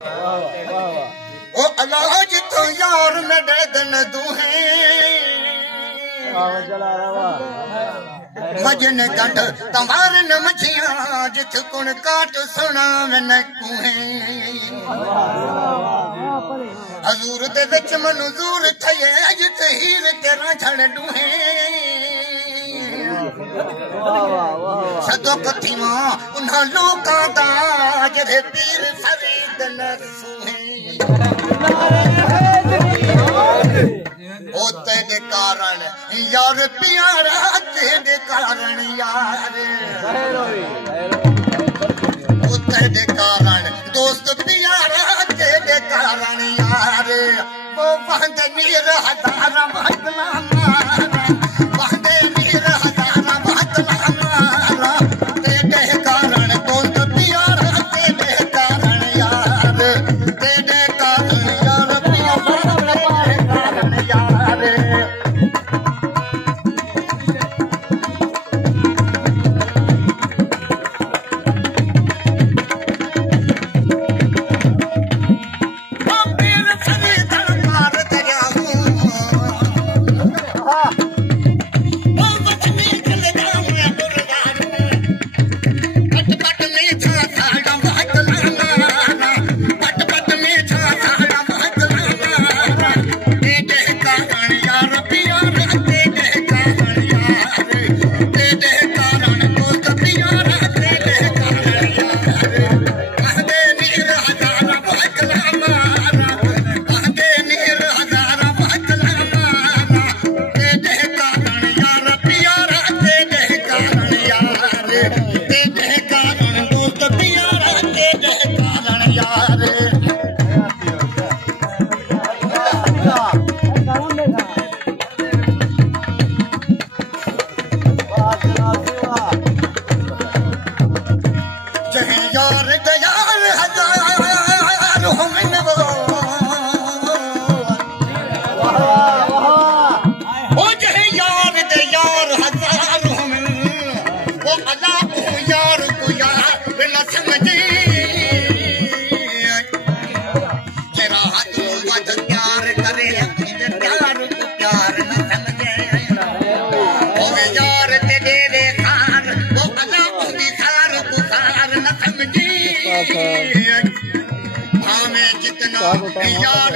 ओ अल्लाह जितो यार मेरे दिन दूहे मजन कट तमार न मछियां जित कुण काट सुना मन कुहे हजूर दे विच मनजूर थये जित हीर तेरा छड़ दूहे सदो कथीवा उन्हां लोकां दा जदे पीर फरीद न सुहे ओ तेरे कारण यार प्यारा तेरे कारण यार ओ तेरे कारण दोस्त प्यारा तेरे कारण यार वो वंदे नीर हजारा महतला मारा वंदे नीर हजारा महतला मारा तेरे कारण दोस्त प्यारा तेरे कारण यार तेरे कारण यार प्यारा यार जितना यार